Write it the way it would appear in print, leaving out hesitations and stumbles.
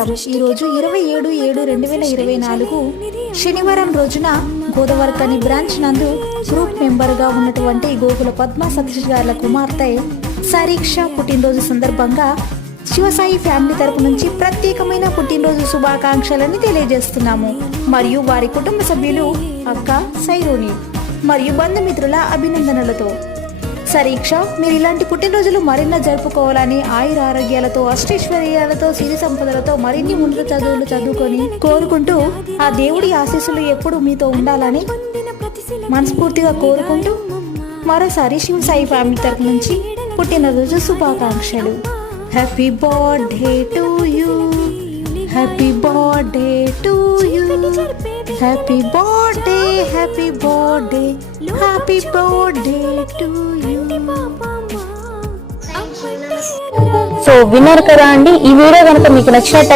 స్వాగతం. ఈరోజు 27/7/2024 శనివారం రోజున గోదావరిఖని బ్రాంచ్ నందు గ్రూప్ మెంబర్గా ఉన్నటువంటి గోకుల పద్మ సతీష్ గారి కుమార్తె సరీక్ష పుట్టినరోజు సందర్భంగా శివసాయి ఫ్యామిలీ తరపు నుంచి ప్రత్యేకమైన పుట్టినరోజు శుభాకాంక్షలని తెలియజేస్తున్నాము. మరియు వారి కుటుంబ సభ్యులు అక్క సైరోని మరియు బంధుమిత్రుల అభినందనలతో. సరీక్ష, మీరు ఇలాంటి పుట్టినరోజులు మరిన్న జరుపుకోవాలని, ఆయుర ఆరోగ్యాలతో, అష్టైశ్వర్యాలతో, సిరి సంపదలతో మరిన్ని ఉన్నత చదువులు చదువుకొని కోరుకుంటూ ఆ దేవుడి ఆశీస్సులు ఎప్పుడు మీతో ఉండాలని మనస్ఫూర్తిగా కోరుకుంటూ మరోసారి శివసాయి ఫ్యామిలీ తరపు నుంచి పుట్టినరోజు శుభాకాంక్షలు. Happy birthday to you, happy birthday to you, happy birthday, happy birthday, happy birthday to you. So విన్నారు కదా అండి, ఈ వీడియో కనుక మీకు నచ్చినట్టు